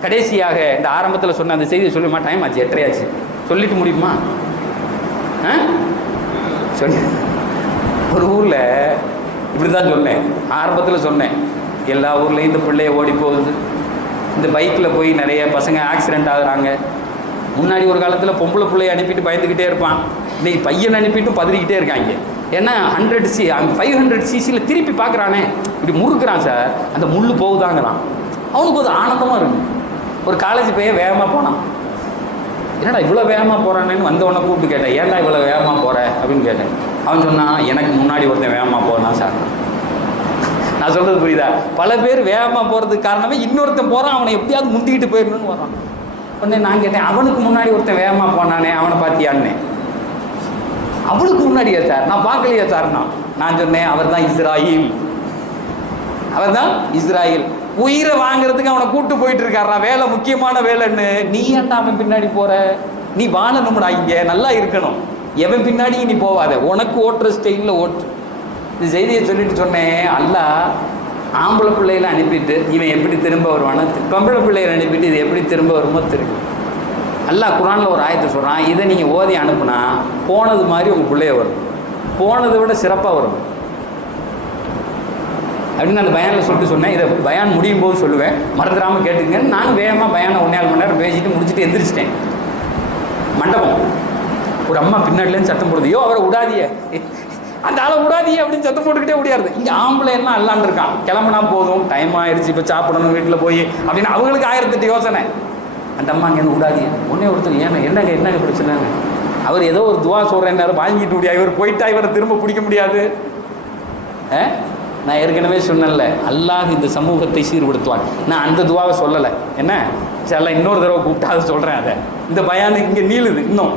கடைசியாக இந்த ஆரம்பத்தில் சொன்ன அந்த செய்தியை சொல்லுமா டைம் ஆச்சு எட்டரையாச்சு. சொல்லிட்டு முடியுமா? ஆ? சொல்லி. ஒரு ஊரில் இப்படி தான் சொன்னேன். ஆரம்பத்தில் சொன்னேன். எல்லா ஊர்லேயும் இந்த பிள்ளைய ஓடி போகுது. இந்த பைக்கில் போய் நிறைய பசங்க ஆக்சிடென்ட் ஆகுறாங்க. முன்னாடி ஒரு காலத்தில் பொம்பளை பிள்ளைய அனுப்பிட்டு பயந்துக்கிட்டே இருப்பான். இன்னைக்கு பையன் அனுப்பிட்டு பதறிக்கிட்டே இருக்காங்க. ஏன்னா ஹண்ட்ரட் சி ஃபைவ் ஹண்ட்ரட் சிசியில் திருப்பி பார்க்குறானே. இப்படி முறுக்குறான் சார். அந்த முள்ளு போகுதாங்கிறான் அவனுக்கு ஒரு ஆனந்தமாக இருக்கும் ஒரு காலேஜ் பையன் வேகமாக போனான். என்னடா இவ்வளோ வேகமாக போகிறானேன்னு வந்தவொடனே கூப்பிட்டு கேட்டேன். ஏன்டா இவ்வளோ வேகமாக போகிற அப்படின்னு கேட்டேன். அவன் சொன்னான் எனக்கு முன்னாடி ஒருத்தன் வேகமாக போகிறான் சார். நான் சொல்கிறது புரியுதா? பல பேர் வேகமாக போகிறதுக்கு காரணமே இன்னொருத்தன் போகிறான் அவனை எப்படியாவது முந்திக்கிட்டு போயிடணும்னு வரான். உடனே நான் கேட்டேன் அவனுக்கு முன்னாடி ஒருத்தன் வேகமாக போனானே அவனை பார்த்தியான்னு? அவனுக்கு முன்னாடியே சார்? நான் பார்க்கலையா சார்னா நான்? சொன்னேன் அவர் தான் இஸ்ராயில். அவர் தான் இஸ்ராயில். உயிரை வாங்குறதுக்கு அவனை கூட்டு போயிட்டு இருக்காரா வேலை முக்கியமான வேலைன்னு. நீ ஏன்டா அவன் பின்னாடி போற? நீ வாழணும்டா இங்க நல்லா இருக்கணும். எவன் பின்னாடியும் நீ போவாத. உனக்கு ஓட்டுற ஸ்டைலில் ஓட்டு. இந்த செய்தியை சொல்லிட்டு சொன்னேன். அல்ல ஆம்பளை பிள்ளைகளை அனுப்பிட்டு இவன் எப்படி திரும்ப வருவானோ பொம்பளை பிள்ளைகளை அனுப்பிட்டு இது எப்படி திரும்ப வருமோ தெரியும் அல்லாஹ் குரானில் ஒரு ஆயத்தை சொல்கிறான் இதை நீங்கள் ஓதி அனுப்புனா போனது மாதிரி உங்கள் பிள்ளைய வரும். போனதை விட சிறப்பாக வரும். அப்படின்னு அந்த பயானில் சொல்லிட்டு சொன்னேன். இதை பயான் முடியும் போது சொல்லுவேன். மறந்துடாமல் கேட்டுங்க நானும் வேகமாக பயானை ஒன்றே மணி நேரம் பேசிட்டு முடிச்சுட்டு எந்திரிச்சிட்டேன். மண்டபம். ஒரு அம்மா பின்னாடிலேருந்து சத்தம் போடுது. ஐயோ அவரை விடாதியே அந்த ஆளை விடாதியே அப்படின்னு சத்தம் போட்டுக்கிட்டே முடியாது இங்கே ஆம்பளை என்ன அல்லான் இருக்கான் கிளம்புனா போதும். டைம் ஆயிடுச்சு. இப்போ சாப்பிடணும் வீட்டில் போய் அப்படின்னு அவங்களுக்கு ஆயிரத்தெட்டு யோசனை. அந்த அம்மா அங்கேருந்து விடாதியே ஒன்றே ஒருத்தர் ஏன்னா என்னங்க என்னங்க பிரச்சனைங்க? அவர் ஏதோ ஒரு துவா சொல்கிறேன்னாரு வாங்கிட்டு முடியாது இவர் போயிட்டா இவரை திரும்ப பிடிக்க முடியாது. ஆ? நான் ஏற்கனவே சொன்னேன்ல அல்லாஹ் இந்த சமூகத்தை சீர்படுத்துவான். நான் அந்த துவாவை சொல்லலை. என்ன? சரி இன்னொரு தடவை கூப்பிட்டா அதை சொல்கிறேன் அதை. இந்த பயானு இங்கே நீளுது இன்னும்.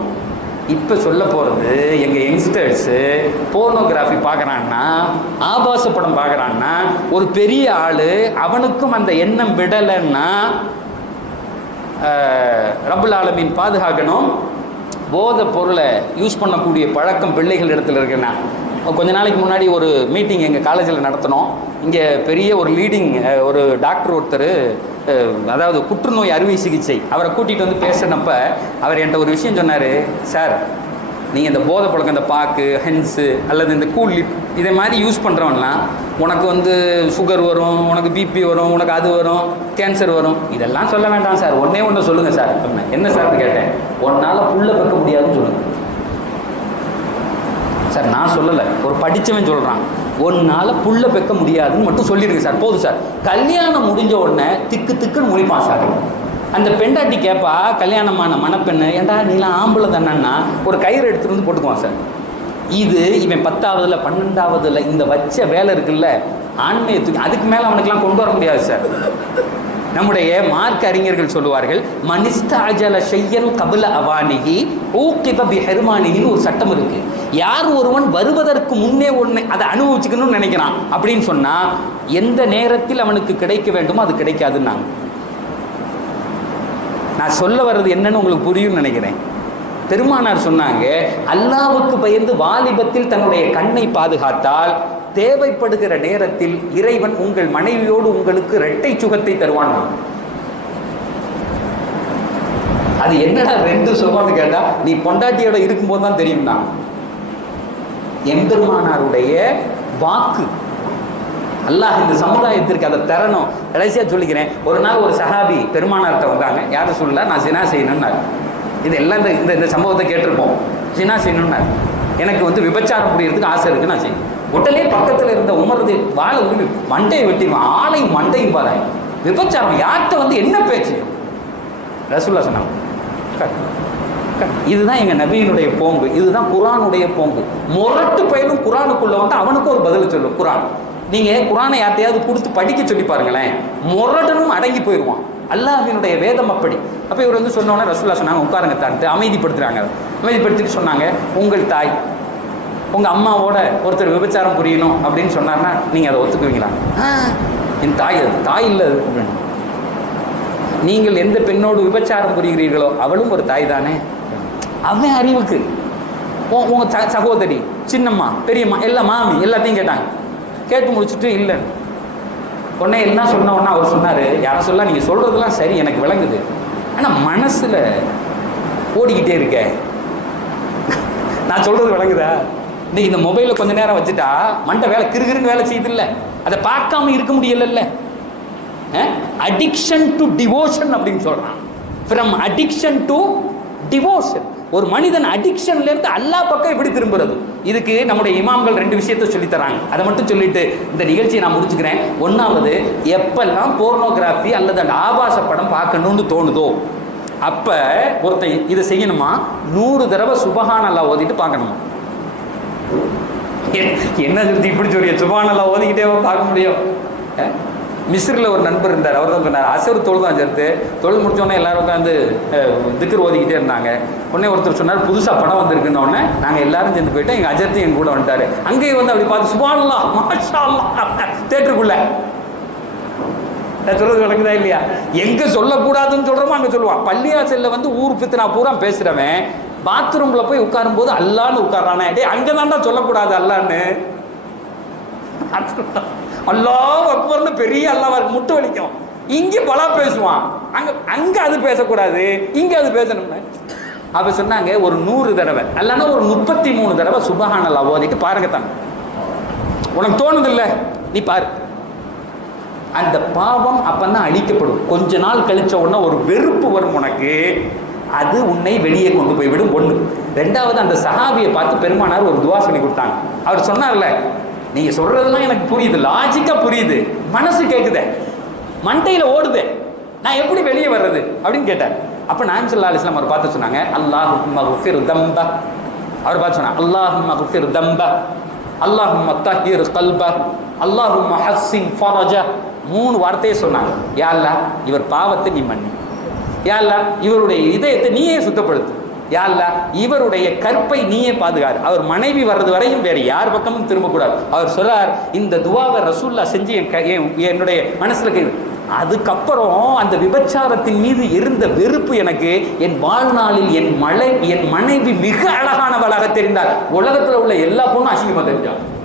இப்போ சொல்ல போகிறது எங்கள் யங்ஸ்டர்ஸு போர்னோகிராஃபி பார்க்குறான்னா ஆபாச படம் பார்க்குறான்னா ஒரு பெரிய ஆள் அவனுக்கும் அந்த எண்ணம் விடலைன்னா ரபுல் ஆலமின் ஆலமீன் பாதுகாக்கணும். போதை பொருளை யூஸ் பண்ணக்கூடிய பழக்கம் பிள்ளைகள் இடத்துல இருக்குன்னா. கொஞ்ச நாளைக்கு முன்னாடி ஒரு மீட்டிங் எங்கள் காலேஜில் நடத்தினோம். இங்கே பெரிய ஒரு லீடிங் ஒரு டாக்டர் ஒருத்தர் அதாவது புற்றுநோய் அறுவை சிகிச்சை அவரை கூட்டிகிட்டு வந்து பேசினப்ப அவர் என்கிட்ட ஒரு விஷயம் சொன்னார். சார் நீங்கள் இந்த போதை பழக்கம் இந்த பாக்கு ஹென்ஸு அல்லது இந்த கூல் லிப் இதை மாதிரி யூஸ் பண்ணுறவன்லாம் உனக்கு வந்து சுகர் வரும் உனக்கு பிபி வரும் உனக்கு அது வரும் கேன்சர் வரும். இதெல்லாம் சொல்ல வேண்டாம் சார். ஒன்றே ஒன்று சொல்லுங்கள் சார். என்ன சார்னு கேட்டேன்? உன்னால் புல்ல வைக்க முடியாதுன்னு சொல்லுங்கள் சார் நான் சொல்லலை. ஒரு படித்தவன் சொல்கிறான் ஒன்னால் புல்ல பெக்க முடியாதுன்னு மட்டும் சொல்லிடுங்க சார். போதும் சார். கல்யாணம் முடிஞ்ச உடனே திக்கு திக்குன்னு முடிப்பான் சார். அந்த பெண்டாட்டி கேட்பா கல்யாணமான மணப்பெண்ணு ஏன்டா நீலாம் ஆம்பளை தானேன்னா? ஒரு கயிறு எடுத்துட்டு வந்து போட்டுக்குவான் சார். இது இவன் பத்தாவதுல பன்னெண்டாவதுல இந்த வச்ச வேலை இருக்குல்ல ஆண்மையை தூக்கி அதுக்கு மேலே அவனுக்கெல்லாம் கொண்டு வர முடியாது சார். நம்முடைய மார்க் அறிஞர்கள் சொல்லுவார்கள் மனிஸ்தாஜல ஷையன் கபில அவானிகி ஊக்கிப பி ஹெருமானிகின்னு ஒரு சட்டம் இருக்கு. யார் ஒருவன் வருவதற்கு முன்னே ஒன்று அதை அனுபவிச்சுக்கணும்னு நினைக்கிறான்? அப்படின்னு சொன்னால் எந்த நேரத்தில் அவனுக்கு கிடைக்க வேண்டுமோ அது கிடைக்காதுன்னாங்க. நான் சொல்ல வர்றது என்னன்னு உங்களுக்கு புரியும்னு நினைக்கிறேன். பெருமானார் சொன்னாங்க அல்லாவுக்கு பயந்து வாலிபத்தில் தன்னுடைய கண்ணை பாதுகாத்தால் தேவைப்படுகிற நேரத்தில் இறைவன் உங்கள் மனைவியோடு உங்களுக்கு இரட்டை சுகத்தை தருவான். அது என்னடா ரெண்டு சுகம்னு கேட்டா நீ பொண்டாட்டியோட இருக்கும்போது தான் தெரியும்னா. எம்பெருமானாருடைய வாக்கு. அல்லாஹ் இந்த சமுதாயத்திற்கு அதை தரணும். கடைசியாக சொல்லிக்கிறேன் ஒரு நாள் ஒரு சஹாபி பெருமானார்கிட்ட வந்தாங்க யாரும் சொல்லல? நான் சினா செய்யணும்னாரு. இது எல்லாம் இந்த இந்த- இந்த சம்பவத்தை கேட்டிருப்போம். என்ன செய்யணும்னா எனக்கு வந்து விபச்சாரம் புரியறதுக்கு ஆசை இருக்கு நான் செய்யணும் உடனே பக்கத்தில் இருந்த உமரது வாழை உருவி மண்டையை வெட்டிடுவான் ஆளையும் மண்டையும் பாரு. விபச்சாரம் யார்கிட்ட வந்து என்ன பேச்சு? ரசுல்லா சொன்னாங்க. இதுதான் எங்கள் நபியினுடைய போங்கு. இதுதான் குரானுடைய போங்கு. முரட்டு பயிலும் குரானுக்குள்ளே வந்து அவனுக்கும் ஒரு பதில் சொல்லும். குரான் நீங்கள் குரானை யார்ட்டையாவது கொடுத்து படிக்க சொல்லி பாருங்களேன். முரடனும் அடங்கி போயிடுவான் அல்லாஹ்வினுடைய வேதம் அப்படி. அப்போ இவர் வந்து சொன்னோன்னே ரசூல்லா சொன்னாங்க உட்காருங்க தான்ட்டு அமைதிப்படுத்துறாங்க. அமைதிப்படுத்திட்டு சொன்னாங்க உங்கள் தாய் உங்க அம்மாவோட ஒருத்தர் விபச்சாரம் புரியணும் அப்படின்னு சொன்னார்னா நீங்க அதை ஒத்துக்குவீங்களா? "ஆ, என் தாய் அது தாய் இல்லை அது. நீங்கள் எந்த பெண்ணோடு விபச்சாரம் புரிகிறீர்களோ அவளும் ஒரு தாய் தானே. அவன் அறிவுக்கு. உ- உங்க ச- சகோதரி சின்னம்மா பெரியம்மா எல்லாம் மாமி எல்லாத்தையும் கேட்டாங்க. கேட்டு முடிச்சுட்டு இல்லை. உடனே என்ன சொன்ன உடனே அவர் சொன்னார். யாரும் சொல்ல நீங்கள் சொல்கிறதெல்லாம் சரி எனக்கு விளங்குது. ஆனால் மனசில் ஓடிக்கிட்டே இருக்க. நான் சொல்கிறது விளங்குதா? இன்னைக்கு இந்த மொபைலை கொஞ்ச நேரம் வச்சுட்டா மண்டை வேலை கிறுகிறுன்னு வேலை செய்யுது இல்லை. அதை பார்க்காம இருக்க முடியலல்ல. அடிக்ஷன் டு டிவோஷன் அப்படின்னு சொல்கிறான் ஃப்ரம் அடிக்ஷன் டு டிவோஷன் ஒரு மனிதன் அடிக்ஷன்லேருந்து அல்லா பக்கம் எப்படி திரும்புறது? இதுக்கு நம்முடைய இமாம்கள் ரெண்டு விஷயத்த சொல்லித் தராங்க அதை மட்டும் சொல்லிட்டு இந்த நிகழ்ச்சியை நான் முடிச்சுக்கிறேன். ஒன்றாவது எப்பெல்லாம் போர்னோகிராஃபி அல்லது அந்த ஆபாச படம் பார்க்கணும்னு தோணுதோ அப்போ ஒருத்தன் இதை செய்யணுமா? நூறு தடவை சுபகானல்லா அல்லா ஓதிட்டு பார்க்கணுமா? எ- என்ன சுத்தி இப்படி சொல்லிய சுபகானல்லா ஓதிக்கிட்டே பார்க்க முடியும். மிஸ்ரில் ஒரு நண்பர் இருந்தார். அவர் தான் சொன்னார் அசர் தொழுதான் சேர்த்து தொழுது முடிச்சோடனே எல்லாரும் உட்காந்து திக்கர் ஓதிக்கிட்டே இருந்தாங்க. உடனே ஒருத்தர் சொன்னார் புதுசாக படம் வந்திருக்குன்ன உடனே நாங்கள் எல்லாரும் சேர்ந்து போயிட்டோம் எங்கள் அஜர்த்து என் கூட வந்துட்டாரு. அங்கேயே வந்து அப்படி பார்த்து சுபானல்லா மாஷா தேட்டருக்குள்ள நான் சொல்றது விளங்குதா இல்லையா? எங்க சொல்லக்கூடாதுன்னு சொல்றோமோ அங்க சொல்லுவான். பள்ளியாசல்ல வந்து ஊர் பித்தனா பூரா பேசுறவன் பாத்ரூம்ல போய் உட்காரும் போது அல்லான்னு உட்கார்றானே. டேய் அங்க தான்டா சொல்லக்கூடாது அல்லான்னு. அல்லாஹ் அக்பர்னு பெரிய அல்லாவா இருக்கு முட்டு வலிக்கும். இங்க பலா பேசுவான். அங்க அங்க அது பேசக்கூடாது. இங்க அது பேசணும்னு அப்ப சொன்னாங்க ஒரு நூறு தடவை. அல்லனா ஒரு முப்பத்தி மூணு தடவை சுபஹானல்லா ஓதிட்டு பாருங்கத்தான் உனக்கு தோணுது இல்ல நீ பாரு. அந்த பாவம் அப்பந்தான் அழிக்கப்படும். கொஞ்ச நாள் கழிச்ச உடனே ஒரு வெறுப்பு வரும் உனக்கு. அது உன்னை வெளியே கொண்டு போய் விடும் ரெண்டாவது அந்த சஹாபியை பார்த்து பெருமானார் ஒரு துவா சொல்லி கொடுத்தாங்க. அவர் சொன்னார்ல நீங்க சொல்றதெல்லாம் எனக்கு புரியுது. லாஜிக்கா புரியுது. மனசு கேக்குதே. மண்டையில ஓடுதே. நான் எப்படி வெளியே வர்றது? அப்படின்னு கேட்டார். அப்ப நான் சொல்லா அலிஸ்லாம் அவர் பார்த்து சொன்னாங்க அல்லாஹ் மகுஃபிர் தம்ப அவர் பார்த்து சொன்னாங்க அல்லாஹ் மகுஃபிர் தம்ப அல்லாஹும்ம தஹீர் கல்ப அல்லாஹும்ம ஹஸ்ஸின் ஃபாரஜா மூணு வார்த்தையே சொன்னாங்க. யா அல்லாஹ் இவர் பாவத்தை நீ மன்னி. யா அல்லாஹ் இவருடைய இதயத்தை நீயே சுத்தப்படுத்து. யா இவருடைய கற்பை நீயே பாதுகாரு. அவர் மனைவி வர்றது வரையும் வேற யார் பக்கமும் திரும்பக்கூடாது. அவர் சொல்றார் இந்த துவாவை ரசூல்லா செஞ்சு என் க- என் என்னுடைய மனசுல கே அதுக்கப்புறம் அந்த விபச்சாரத்தின் மீது இருந்த வெறுப்பு எனக்கு என் வாழ்நாளில் என் மலை என் மனைவி மிக அழகானவளாக தெரிந்தார். உலகத்தில் உள்ள எல்லா பொண்ணும் அசிங்கமா தெரிஞ்சான்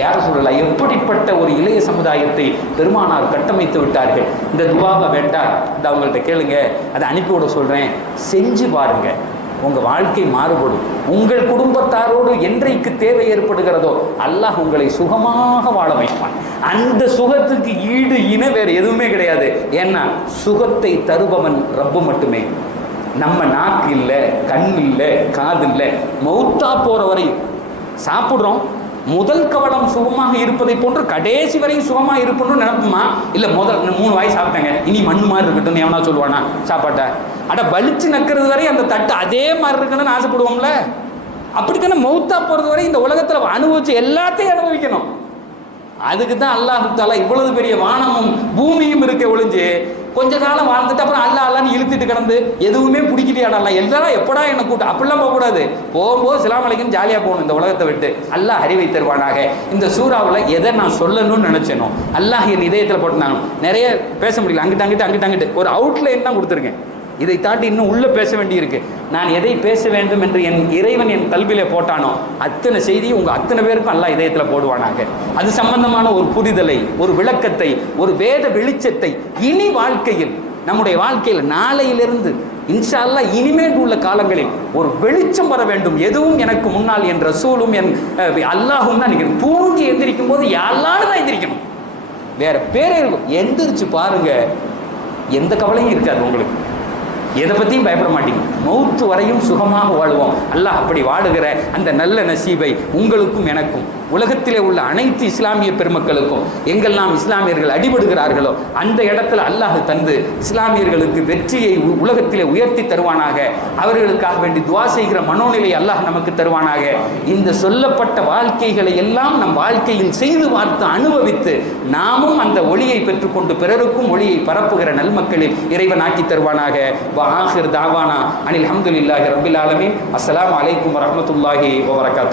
யார சொல்லலாம் எப்படிப்பட்ட ஒரு இளைய சமுதாயத்தை பெருமானார் கட்டமைத்து விட்டார்கள்? இந்த துவாவை வேண்டாம். இந்த அவங்கள்ட்ட கேளுங்க. அதை அனுப்பிவிட சொல்கிறேன் செஞ்சு பாருங்க. உங்கள் வாழ்க்கை மாறுபடும். உங்கள் குடும்பத்தாரோடு என்றைக்கு தேவை ஏற்படுகிறதோ அல்லாஹ் உங்களை சுகமாக வாழ வைப்பான். அந்த சுகத்துக்கு ஈடு இன வேறு எதுவுமே கிடையாது. ஏன்னா சுகத்தை தருபவன் ரப்பு மட்டுமே. நம்ம நாக்கு இல்லை கண் இல்லை காது இல்லை மௌத்தா போகிற வரையும் சாப்பிட்றோம் முதல் கவலம் சுகமாக இருப்பதை போன்று கடைசி வரையும் சுகமாக இருப்பணும்னு நினைப்புமா? இல்லை முதல் மூணு வாய் சாப்பிட்டேங்க. இனி மண்ணு மாதிரி இருக்கட்டும் எவனா சொல்லுவானா? சாப்பாட்டை. அட வலிச்சு நக்கிறது வரை அந்த தட்டு அதே மாதிரி இருக்கணும்னு ஆசைப்படுவோம்ல? அப்படித்தானே மௌத்தா போகிறது வரை இந்த உலகத்தில் அனுபவிச்சு எல்லாத்தையும் அனுபவிக்கணும். அதுக்கு தான் அல்லாஹ் தாலா இவ்வளவு பெரிய வானமும் பூமியும் இருக்க ஒளிஞ்சு கொஞ்ச காலம் வாழ்ந்துட்டு அப்புறம் அல்ல அல்லான்னு இழுத்துட்டு கிடந்து எதுவுமே பிடிக்கலையாடா அல்ல எல்லாரும் எப்படா என்னை கூட்டம் அப்படிலாம் போகக்கூடாது. போகும்போது சிலாமலைக்கும் ஜாலியாக போகணும் இந்த உலகத்தை விட்டு. அல்லாஹ் அறிவை தருவானாக. இந்த சூறாவில் எதை நான் சொல்லணும்னு நினச்சேனோ அல்லாஹ் என் இதயத்தில் போட்டிருந்தாங்க நிறைய பேச முடியல. அங்கிட்டு அங்கிட்டு அங்கிட்டு அங்கிட்டு. ஒரு அவுட்லைன் தான் கொடுத்துருக்கேன். இதை தாண்டி இன்னும் உள்ளே பேச வேண்டியிருக்கு. நான் எதை பேச வேண்டும் என்று என் இறைவன் என் கல்வியில் போட்டானோ அத்தனை செய்தியும் உங்கள் அத்தனை பேருக்கும் அல்லாஹ் இதயத்தில் போடுவானாங்க அது சம்பந்தமான ஒரு புரிதலை ஒரு விளக்கத்தை ஒரு வேத வெளிச்சத்தை இனி வாழ்க்கையில் நம்முடைய வாழ்க்கையில் நாளையிலிருந்து இன்ஷால்லா இனிமேல் உள்ள காலங்களில் ஒரு வெளிச்சம் வர வேண்டும். எதுவும் எனக்கு முன்னால் என் ரசூலும் என் அல்லாஹும் தான் நிற்கணும். தூங்கி எந்திரிக்கும் போது யாராலும் தான் எந்திரிக்கணும். வேற பேரே இருக்கும். எந்திரிச்சு பாருங்க. எந்த கவலையும் இருக்காது உங்களுக்கு. எதை பற்றியும் பயப்பட மாட்டீங்க. மௌத்து வரையும் சுகமாக வாழுவோம். அல்லாஹ் அப்படி வாழுகிற அந்த நல்ல நசீபை உங்களுக்கும் எனக்கும். உலகத்திலே உள்ள அனைத்து இஸ்லாமிய பெருமக்களுக்கும் எங்கெல்லாம் இஸ்லாமியர்கள் அடிபடுகிறார்களோ அந்த இடத்துல அல்லாஹ் தந்து இஸ்லாமியர்களுக்கு வெற்றியை உ- உலகத்திலே உயர்த்தி தருவானாக. அவர்களுக்காக வேண்டி துவா செய்கிற மனோநிலை அல்லாஹ் நமக்கு தருவானாக. இந்த சொல்லப்பட்ட வாழ்க்கைகளை எல்லாம் நம் வாழ்க்கையில் செய்து பார்த்து அனுபவித்து நாமும் அந்த ஒளியை பெற்றுக்கொண்டு பிறருக்கும் ஒளியை பரப்புகிற நல்மக்களில் இறைவன் ஆக்கி தருவானாக. வா ஆஹிர் தாவானா அனில் அஹமதுல்லாஹி ரபில் ஆலமின். அஸ்லாம் அலைக்கும் வரமத்துல்லாஹி வரகாத்து